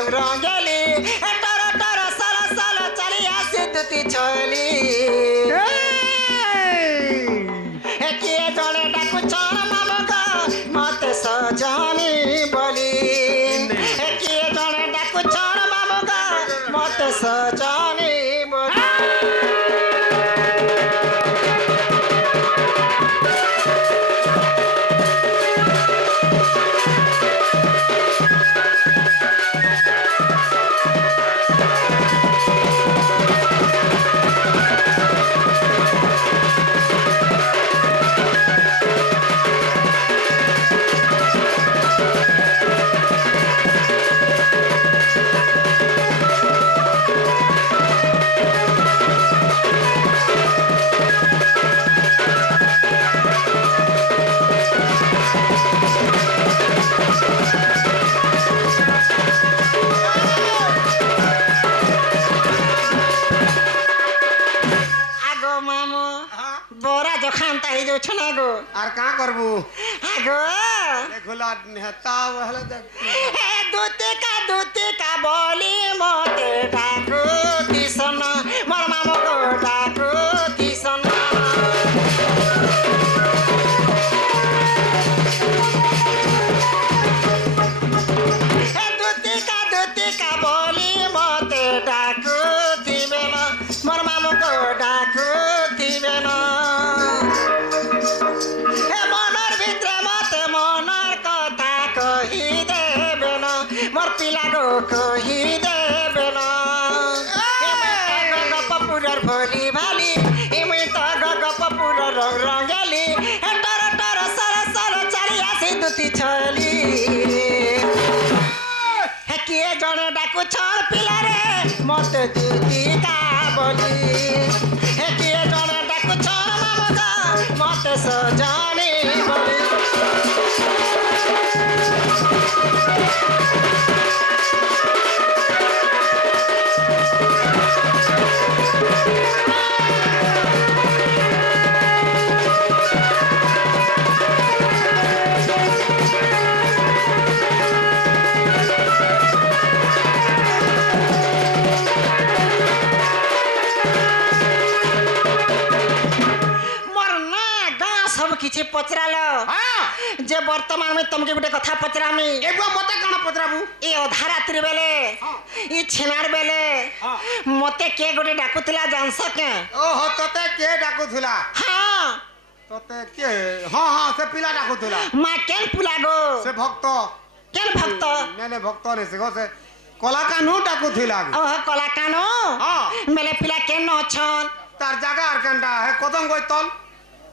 रंग रंगेली टर टर साल साल चली आसी दुती छोली किए जड़े डाकुछन मामगा मते सजनी बोली किए जड़े डाकुछन मामगा मते सजनी बोली गो আর কা করবু আগো দেখলা নেতা হলে দেখ হে দুতে কা বলি মতে ডাকু দিছন মোর মামো গো ডাকু দিছন হে দুতে কা বলি মতে ডাকু দিবে না মোর মামো গো ডাকু দিবে না मोर पिला गो कही देबे ना पपुरर भोली भाली इमे तो पपुरर रंग रंगेली टर टर सर सर चली आसी दुती छोली हे किए जने डाकु छन पिला रे मते दुती का बोली हे किए जने डाकु छन मामगा मते सजनी बोली किछि पचरालो जे वर्तमान में तुमके गुटे कथा पचरामी एगो मते काना पचराबू ए अधा रात्रि बेले ई छिनार बेले मते के गुटे डाकुतला जानस के ओहो तते के डाकुथुला हां तते के हां से पिला डाकुथुला मा केन पुला गो से भक्त केन भक्त ने भक्त ने से कला कानू डाकुथुला ओह कला कानू हां मेले पिला केन अछन तार जगह आर केनडा है कदम गय तल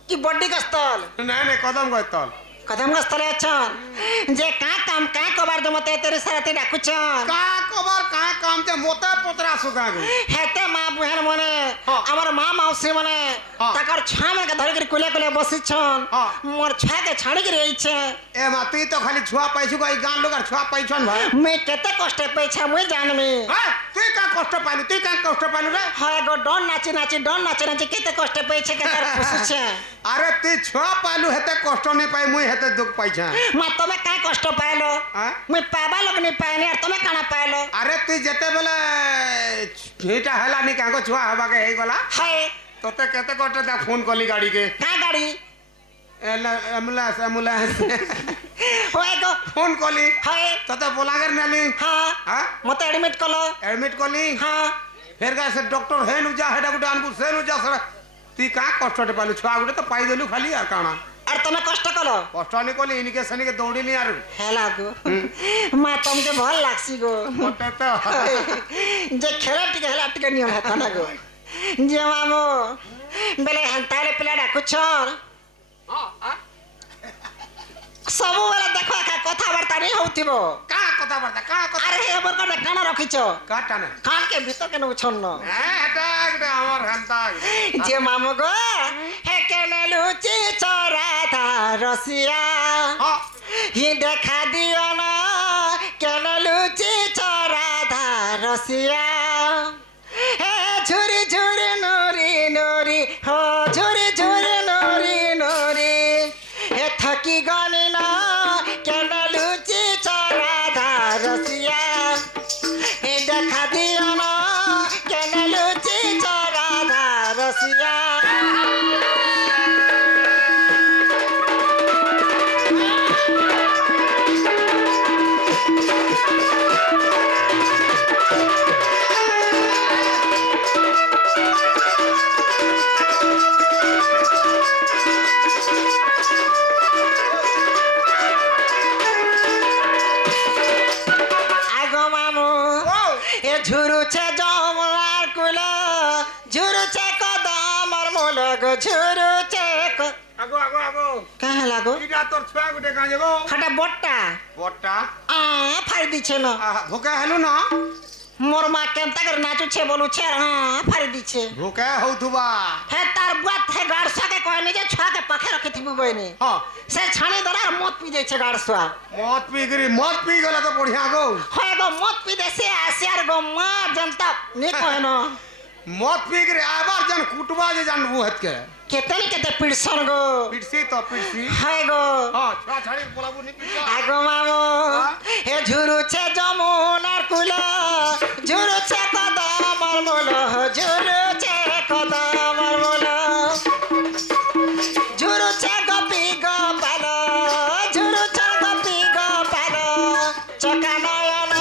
कि बड्डी गस्तल नहीं कदम गय तल कदम गस्तल अछन जे का काम का कबार जो मते तेरे साथे डाकुछन का कबार का काम ते मोते पतरा सुगा गो हेते मां बहन मने हमर मां मौसी मने तकर छामे के धर के कुले कुले बसी छन मोर छा के छाड़ी के रही छे ए मा तू तो खाली छुआ पैछु गई गान लोग छुआ पैछन भाई मैं केते कष्ट पैछा मुई जानमी तू का कष्ट पालू रे हाय गो डन नाची नाची केते कष्ट पैछे के तार खुशी छे अरे तू छुआ पालू हेते कष्ट नहीं पाई मुई हेते दुख पाइछा मा तमे का कष्ट पाइलो मुई पाबा लोग नहीं पाइने और तमे काना पाइलो अरे तू जेते बोले फेटा हला नि कागो छुआ हबा के हे गला हाय तोते केते कष्ट दा फोन कली गाड़ी के का गाड़ी एम्बुलेंस होय गो फोन कली हाय तोते बोलागर नाली हां मते एडमिट कली हां फिर का से डॉक्टर हे नु जा हेडा गुटे अनकु से नु जा सर ती का कष्ट टे पालू छुआ गुटे तो पाई देलु खाली यार काना और तमे कष्ट कलो कष्ट नहीं कली इनके सनी के दौड़ी नहीं यार हेला गो मा तुमके भल लागसी गो मते तो जे खेला टिके हेला टिके नियम है तना गो जे मामो बेले हंताले पिला डाकुछन सबु बेला देखो का कथा वार्ता नहीं होतिबो का कथा वार्ता का अरे हे बर का काना रखिछो काटा ने कान के भीतर के न उछन हेटा एकटा हमर हंता जे मामो गो हे केने लुची चोरा था रसिया ही देखा दियो ना केने लुची चोरा था रसिया हे झुरी झुरी नूरी नूरी हो झुरी झुरी नूरी नूरी हे थकी गनी ना केने लुची चोरा था रसिया গো ঝুরুছে আগো আগো আগো কাহা লাগো ইটা তোর ছুয়া গুটে কাঁ যাবো হাটা বটটা বটটা ফাড়ি দিছে না ভোকে হেলু না মোর মা কেনতা করে নাচুছে বলুছে আর ফাড়ি দিছে ভোকে হউথুবা হে তার বুয়াত হে গাড়সাকে কয়নি যে ছুয়াকে পাখে রখিথিবু বইনি হ্যাঁ সে ছানি ধরে আর মদ পি যাইছে গাড়সুয়া মদ পি গেলে তো বঢ়িয়া গো হয় গো মদ পি দেশে আসে আর গো মা জনতা নি কহেন মদ পি গরে আবার জান কুটবা যে জানবু হেতকে কেতেনি কেতে পিড়সন গো পিটছি তো পিটছি হয় গো হ্যাঁ ছুয়া ছাড়ি বলাবু নি পিটবা আগো মামো হে ঝুরুছে যমুনার কুল ঝুরুছে কদমর মূল ঝুরুছে কদমর মূল ঝুরুছে গোপী গোপাল ঝুরুছে গোপী গোপাল চকা নয়ন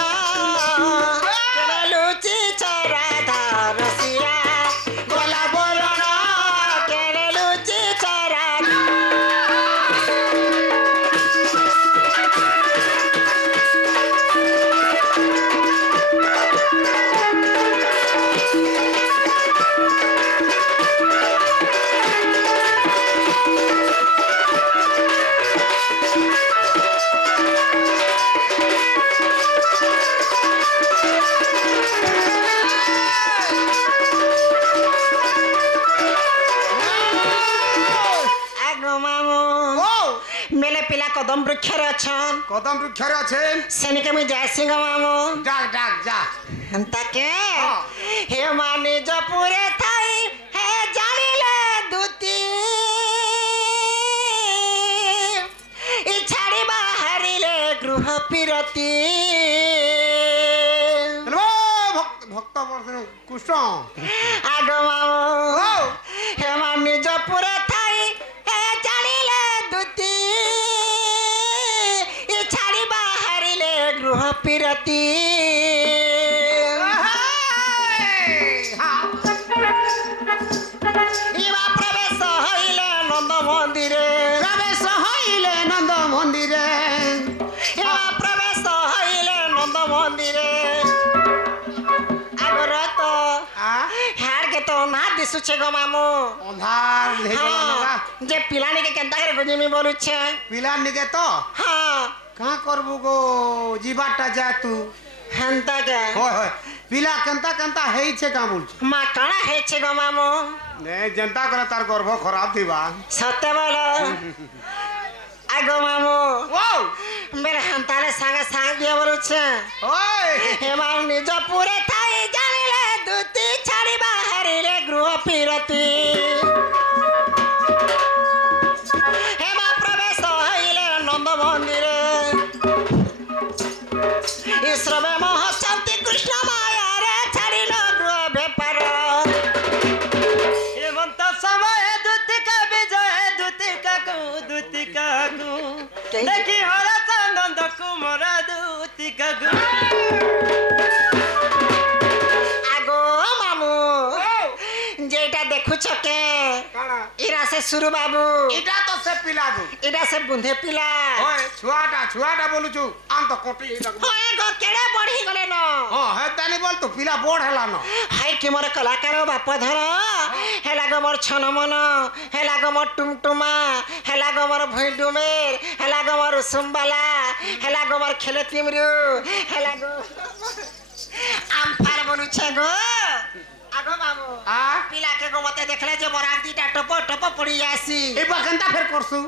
লুচি চরাধা রসিয়া গোলা বরণ কেড়ে লুচি চরাধা আগো মামু ও মেলে পিলা কদম বৃক্ষরে অছন কদম বৃক্ষরে আছেন সেনিকে আমি যাইছি গো মামু ডাক ডাক যা তাকে হ্যাঁ। হে মানে জপুরে থাই হে জানিলে দুতি ই ছাড়ি বাহারিলে গৃহ পিরতি হ্যালো ভক্ত বর্ষণ কুষ্ণ আগো মামু ও হে মানে জপুরে থাই হে জানিলে দুতি ই ছাড়ি বাহারিলে গৃহ পিরতি ইবা প্রবেশ হইলে নন্দ মন্দিরে প্রবেশ হইলে নন্দ মন্দিরে ইবা প্রবেশ হইলে নন্দ মন্দিরে আগর তো হ্যাড়কে তো না দিশুছে গো মামু অন্ধার হ্যাঁ, যে পিলানিকে কেনতা করে বুঝিমি বলুছে পিলার নিকে তো হ্যাঁ কাঁ করবু গো ଯିବାଟା যা তু হেনতা কে হয় হয় পিলা কেনতা কেনতা ହେଇছে কাঁ বলছো মা কাଣା হেছে গো মামু নে যেনতা করে তার গর্ভ খরাপ দিবা সত্য বল আগো মামু ও মেরে হেনতারে সাঙ্গে সাঙ্গ দিয়ে বলুছে ওই এবার নিজ পুরে থাই জানিলে দুতি ছাড়ি বাহারিলে গৃহ পিরতি হেমা প্রবেশ হইলে নন্দ মন্দিরে ইশ্রবে মহাশান্তি কৃষ্ণ মায়ারে ছাড়িল গৃহ বেপার হেমন্ত সময়ে দুতিকা বিজয় দুতিকাকু দুতিকাকু দেখি হরা চন্দন কুমর দুতিকাকু আগো মামু যেটা দেখুছ কে কাଣା ইরা সে সুরু বাবু এটা তো সে পিলা গো এটা সে বুন্ধে পিলা ওই ছুয়াটা বলুছু আন তো কোটি এইটাকে হয় গো কেড়ে বଢি গলে ন হ্যাঁ হে তানি বল তো পিলা বড় হেলা ন হাই কি মোর কলাକାର বাপ ধর হেলা গো মোর ছনমন হেলা গো মোর টুমটুমা হেলা গো মোর ভুই ডুমের হেলা গো মোর সুম্বালা হেলা গো মোর খেলে তিমরু হেলা গো আমফার বলুছে গো আগো বাবু আ পিলাকে গো মতে দেখলে যে মোর আগ দিটা টপ টপ পড়ি আসি এবার কেনতা ফের করছু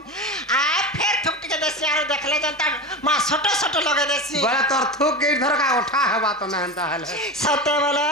আ ফের থুকটিকে দেছি আর দেখলে যেন তার মা ছোট ছোট লগে দেছি বলে তোর থুক এই ধরকা ওঠা হেবা তো না হেনতা হেলে সতে বলো